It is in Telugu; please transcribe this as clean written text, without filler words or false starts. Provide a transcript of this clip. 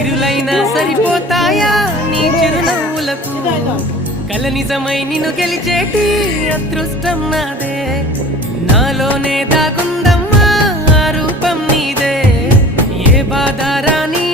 సిరులైనా సరిపోతాయా నీ చిరునవ్వులకు కల నిజమై నిన్ను గెలిచేటి అదృష్టం నాదే నాలోనే దాగుందమ్మా ఆ రూపం నీదే ఏ బాధ రాని